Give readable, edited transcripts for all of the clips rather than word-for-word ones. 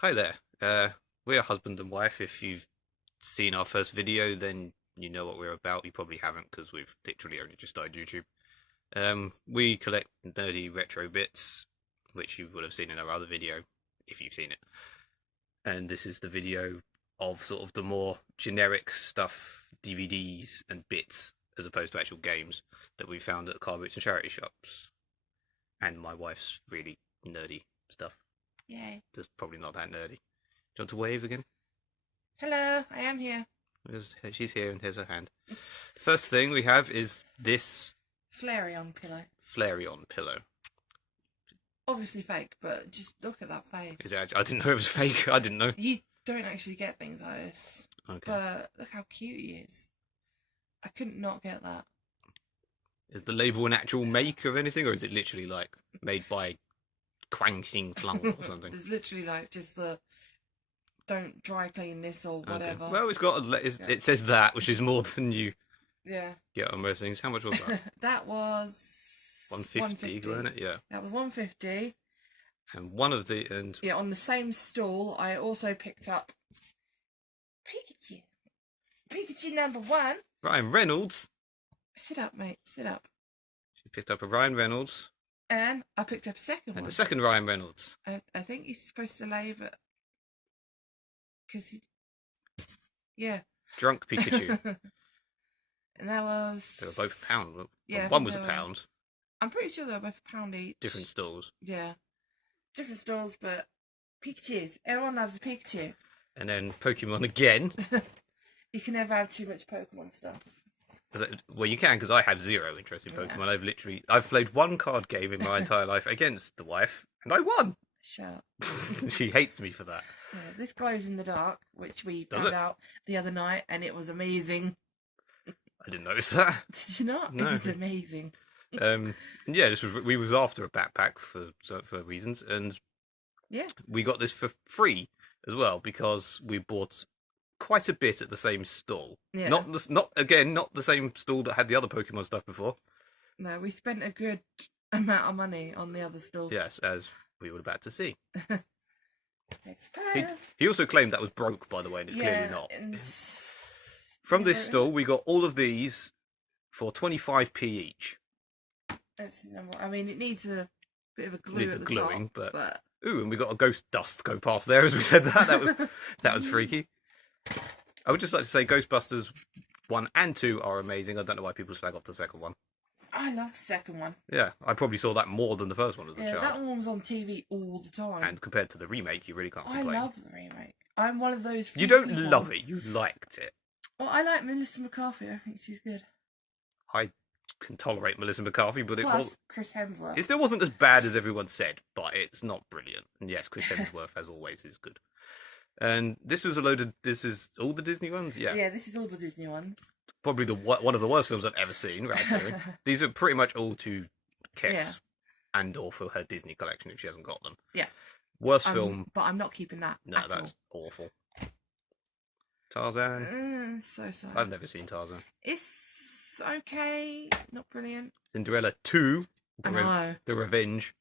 Hi there. We're husband and wife. If you've seen our first video, then you know what we're about. You probably haven't because we've literally only just started YouTube. We collect nerdy retro bits, which you would have seen in our other video, if you've seen it. And this is the video of sort of the more generic stuff, DVDs and bits, as opposed to actual games that we found at Carboots and charity shops. And my wife's really nerdy stuff. Yay. Just probably not that nerdy. Do you want to wave again? Hello, I am here. She's here and here's her hand. First thing we have is this Flareon pillow. Flareon pillow. Obviously fake, but just look at that face. Is it, I didn't know it was fake. I didn't know. You don't actually get things like this. Okay. But look how cute he is. I couldn't not get that. Is the label an actual make of anything, or is it literally like made by Quang Xing Flung or something? It's literally like just the don't dry clean this or whatever. Okay. Well, it's got it says that, which is more than you Yeah. get on most things. How much was that? That was 150, wasn't it? Yeah. That was 150. And one of the yeah, on the same stall, I also picked up Pikachu. Pikachu #1. Ryan Reynolds. Sit up, mate. Sit up. She picked up a Ryan Reynolds. And I picked up a second one. And the second Ryan Reynolds. I think he's supposed to lay, but because he, yeah, Drunk Pikachu. and that was. They were both a pound. Yeah, one was a pound. I'm pretty sure they were both a pound each. Different stalls. Yeah, different stalls, but Pikachu's. Everyone loves a Pikachu. And then Pokemon again. You can never have too much Pokemon stuff. Well, you can, because I have zero interest in Pokemon. Yeah. I've played one card game in my entire life against the wife, and I won. Shut up. She hates me for that. Yeah, this glows in the dark, which we found out the other night, and it was amazing. I didn't notice that. Did you not? No. It was amazing. And yeah, we was after a backpack for reasons, and yeah, we got this for free as well because we bought quite a bit at the same stall. Yeah. Not the same stall that had the other Pokemon stuff before. No, we spent a good amount of money on the other stall. Yes, as we were about to see. Expired. He also claimed that was broke, by the way, and it's clearly not. From this stall, we got all of these for 25p each. I mean, it needs a bit of a glue needs at the gluing, top, but ooh, and we got a ghost dust go past there as we said that. That was freaky. I would just like to say Ghostbusters 1 and 2 are amazing. I don't know why people slag off the second one. I love the second one. Yeah, I probably saw that more than the first one as a child. That one was on TV all the time. And compared to the remake, you really can't complain. I love the remake. I'm one of those. You don't love it. You liked it. Well, I like Melissa McCarthy. I think she's good. I can tolerate Melissa McCarthy, but Chris Hemsworth. It still wasn't as bad as everyone said, but it's not brilliant. And yes, Chris Hemsworth, as always, is good. And this is this is all the Disney ones? Yeah. Yeah, this is all the Disney ones. Probably one of the worst films I've ever seen, right? These are pretty much all to Kex and or for her Disney collection if she hasn't got them. Yeah. Worst film. But I'm not keeping that. No, that's awful. Tarzan. So sad. I've never seen Tarzan. It's okay, not brilliant. Cinderella 2. The Revenge.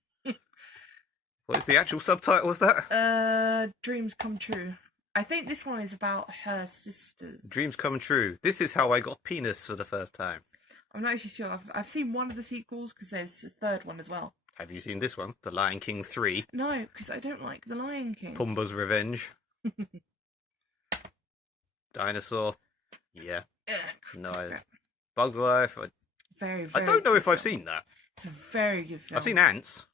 What is the actual subtitle of that? Dreams Come True. I think this one is about her sisters. Dreams Come True. This is how I got penis for the first time. I'm not actually sure. I've seen one of the sequels because there's a third one as well. Have you seen this one? The Lion King 3? No, because I don't like The Lion King. Pumbaa's Revenge. Dinosaur. Yeah. No. Bug Life. Very I don't know if I've seen that. It's a very good film. I've seen Ants.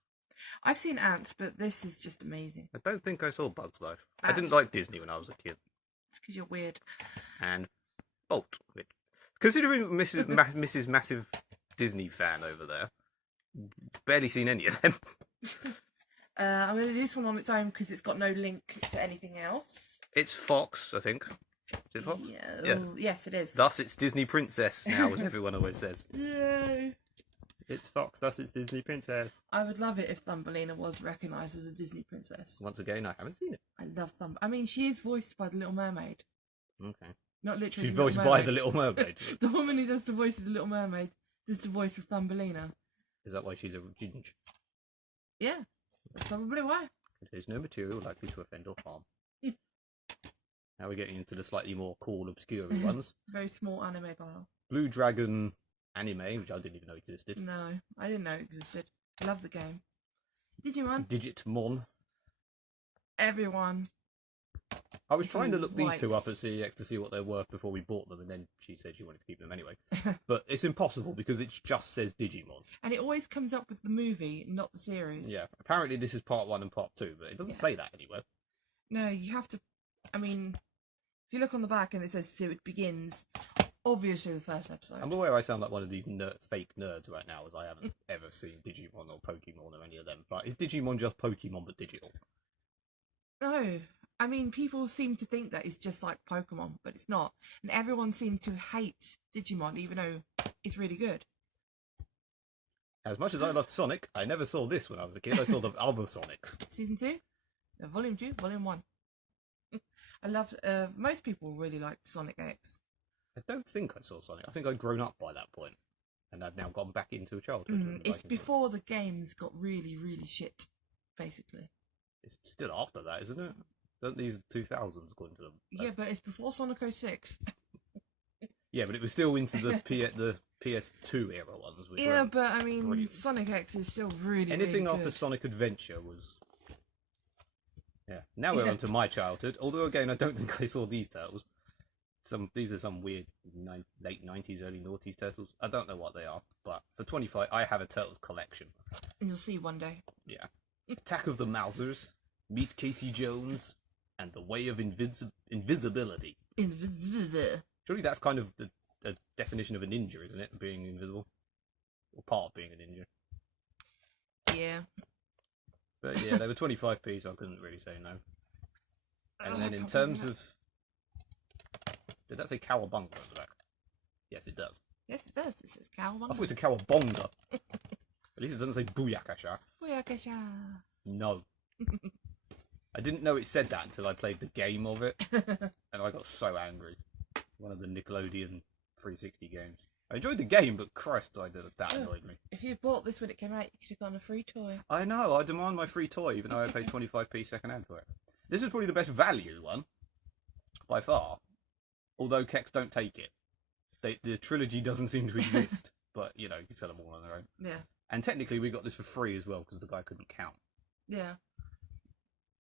I've seen Ants, but this is just amazing. I don't think I saw Bug's Life. I didn't like Disney when I was a kid. It's because you're weird. And Bolt. Considering Mrs. Massive Disney fan over there, barely seen any of them. I'm going to do this one on its own because it's got no link to anything else. It's Fox, I think. Is it Fox? Yeah. Oh, yes, it is. Thus, it's Disney Princess now, as everyone always says. No. It's Fox, thus it's Disney Princess. I would love it if Thumbelina was recognised as a Disney princess. Once again, I haven't seen it. I love I mean, she is voiced by the Little Mermaid. Okay. Not literally. She's voiced by the Little Mermaid. The woman who does the voice of the Little Mermaid does the voice of Thumbelina. Is that why she's a ginge? Yeah, that's probably why. Contains no material likely to offend or harm. Now we're getting into the slightly more cool, obscure ones. Very small anime pile. Blue Dragon anime, which I didn't even know existed. No, I didn't know it existed. I love the game. Digimon. Digitmon. Everyone. I was trying to look these two up at likes- CEX to see what they're worth before we bought them, and then she said she wanted to keep them anyway. But it's impossible because it just says Digimon. And it always comes up with the movie, not the series. Yeah, apparently this is part 1 and part 2, but it doesn't say that anywhere. No, you have to. I mean, if you look on the back and it says "So it begins," obviously the first episode. I'm aware I sound like one of these fake nerds right now, as I haven't ever seen Digimon or Pokemon or any of them. But is Digimon just Pokemon but digital? No, I mean people seem to think that it's just like Pokemon, but it's not. And everyone seemed to hate Digimon, even though it's really good. As much as I loved Sonic, I never saw this when I was a kid. I saw the other Sonic. Season 2, Volume 2, Volume 1. I loved. Most people really liked Sonic X. I don't think I saw Sonic. I think I'd grown up by that point, and I'd now gone back into childhood. It's before the games got really, really shit, basically. It's still after that, isn't it? Don't these 2000s go into them? Yeah, but it's before Sonic 06. Yeah, but it was still into the PS2 era ones. Which Yeah, were but I mean, brilliant. Sonic X is still really, Anything really after good. Sonic Adventure was. Yeah. Now we're on to my childhood. Although again, I don't think I saw these turtles. These are some weird late 90s, early noughties turtles. I don't know what they are, but for 25, I have a turtles collection. And you'll see one day. Yeah. Attack of the Mousers, Meet Casey Jones, and The Way of Invisibility. Invisible. Surely that's kind of the definition of a ninja, isn't it? Being invisible. Or part of being a ninja. Yeah. But yeah, they were 25p, so I couldn't really say no. And Oh, then I in can't terms believe of... Did that say cowabunga on the back? Yes, it does. Yes, it does. It says I thought Cowabunga. it said cowabunga. At least it doesn't say booyakasha. Booyakasha. No. I didn't know it said that until I played the game of it, and I got so angry. One of the Nickelodeon 360 games. I enjoyed the game, but Christ, that annoyed me. If you bought this when it came out, you could have gotten a free toy. I know, I demand my free toy, even though I paid 25p second hand for it. This is probably the best value one, by far. Although Kex don't take it. The trilogy doesn't seem to exist, but, you know, you can sell them all on their own. Yeah. And technically we got this for free as well, because the guy couldn't count. Yeah.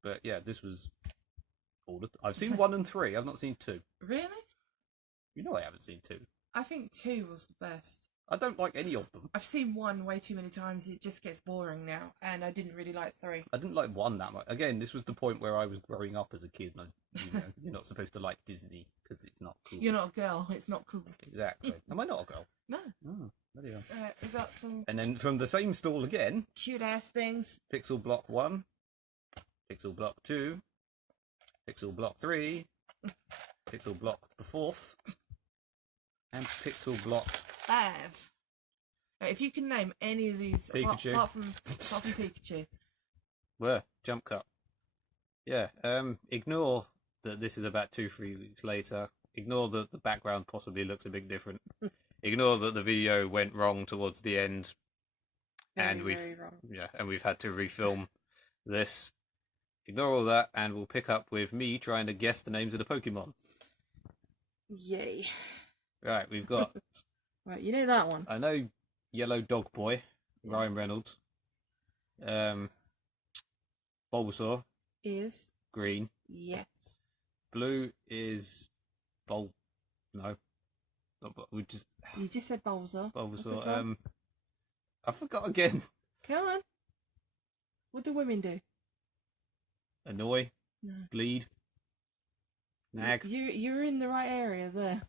But yeah, this was all I've seen 1 and 3, I've not seen 2. Really? You know I haven't seen 2. I think 2 was the best. I don't like any of them. I've seen 1 way too many times. It just gets boring now. And I didn't really like 3. I didn't like 1 that much. Again, this was the point where I was growing up as a kid, and you're not supposed to like Disney because it's not cool. You're not a girl. It's not cool. Exactly. Am I not a girl? No. Oh, there you are. We got some And then from the same stall again, cute ass things. Pixel Block 1, Pixel Block 2, Pixel Block 3, Pixel Block the 4th, and Pixel Block 5. If you can name any of these Pikachu. apart from Pikachu. Jump Cut. Yeah, ignore that this is about 2-3 weeks later. Ignore that the background possibly looks a bit different. Ignore that the video went wrong towards the end. And Very wrong. we've had to refilm this. Ignore all that, and we'll pick up with me trying to guess the names of the Pokemon. Yay. Right, we've got, Right, you know that one. I know Yellow Dog Boy, Ryan Reynolds. Bulbasaur, Is green. yes. Blue is no. We just You just said Bulbasaur. What's this Bulbasaur. one? I forgot again. Come on. What do women do? Annoy, No. bleed, nag. You're in the right area there.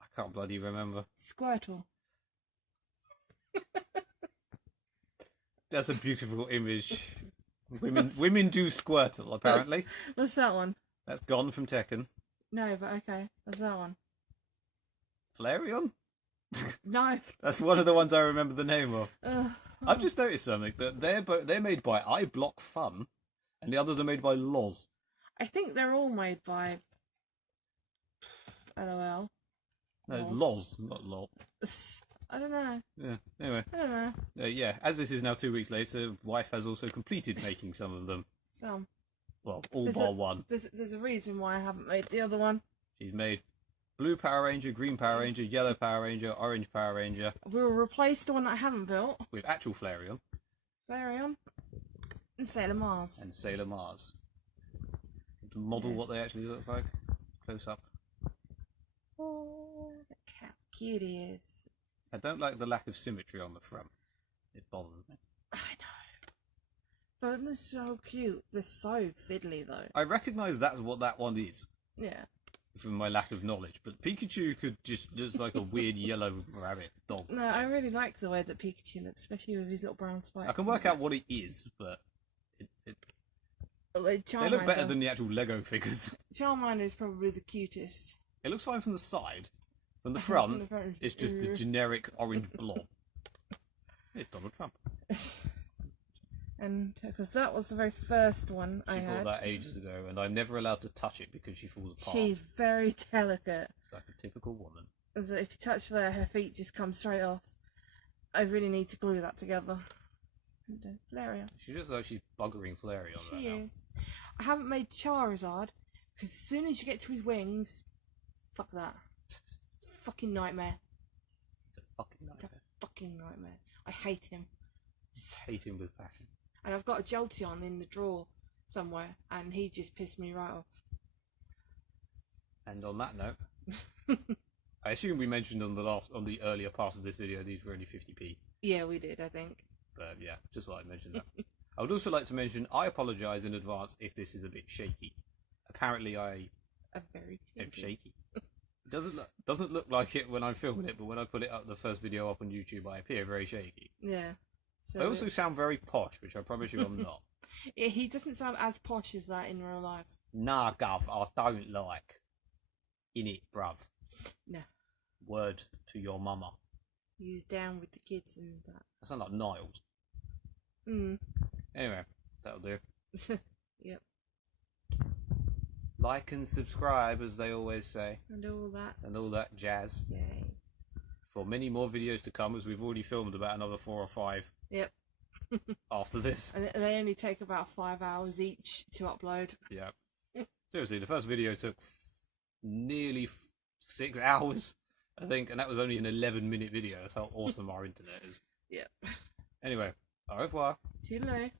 I can't bloody remember. Squirtle. That's a beautiful image. Women do Squirtle, apparently. What's that one? That's gone from Tekken. No, but okay. What's that one? Flareon? No. That's one of the ones I remember the name of. Ugh. I've just noticed something, that they're made by iBlock Fun, and the others are made by Loz. I think they're all made by LOL. No, Loz. Loz, not LOL. I don't know. Yeah, anyway. I don't know. Yeah, as this is now 2 weeks later, wife has also completed making some of them. Some. Well, all bar one. There's a reason why I haven't made the other one. She's made blue Power Ranger, green Power Ranger, yellow Power Ranger, orange Power Ranger. We will replace the one that I haven't built. With actual Flareon. Flareon. And Sailor Mars. And Sailor Mars. To model what they actually look like. Close up. Oh, look how cute he is. I don't like the lack of symmetry on the front. It bothers me. I know. But they're so cute. They're so fiddly, though. I recognise that's what that one is. Yeah. From my lack of knowledge. But Pikachu could just looks like a weird yellow rabbit dog. No, I really like the way that Pikachu looks, especially with his little brown spikes. I can work out what it is, but Like they look better than the actual Lego figures. Charmander is probably the cutest. It looks fine from the side. From the front, it's just a generic orange blob. It's Donald Trump. And because that was the very first one I had. She bought that ages ago, and I'm never allowed to touch it because she falls apart. She's very delicate. It's like a typical woman. So if you touch her feet just come straight off. I really need to glue that together. And Flareon. She looks like she's buggering Flareon right now. She is. I haven't made Charizard because as soon as you get to his wings, fuck that. Fucking nightmare. It's a fucking nightmare. It's a fucking nightmare. I hate him. Just hate him with passion. And I've got a Jolteon in the drawer somewhere, and he just pissed me right off. And on that note, I assume we mentioned on the earlier part of this video these were only 50p. Yeah, we did, I think. But yeah, just thought I'd mention that. I would also like to mention I apologise in advance if this is a bit shaky. Apparently I I'm very am shaky. It doesn't look like it when I'm filming it, but when I put it up, the first video up on YouTube, I appear very shaky. Yeah. So I also sound very posh, which I promise you I'm not. Yeah, he doesn't sound as posh as that in real life. Nah, Gov, I don't like. In it, bruv. No. Word to your mama. He's down with the kids and that. I sound like Niles. Anyway, that'll do. Yep. Like and subscribe, as they always say. And all that. And all that jazz. Yay. For many more videos to come, as we've already filmed about another 4 or 5. Yep. After this. And they only take about 5 hours each to upload. Yeah. Seriously, the first video took nearly 6 hours, I think, and that was only an 11-minute video. That's how awesome our internet is. Yep. Anyway, au revoir. See you later.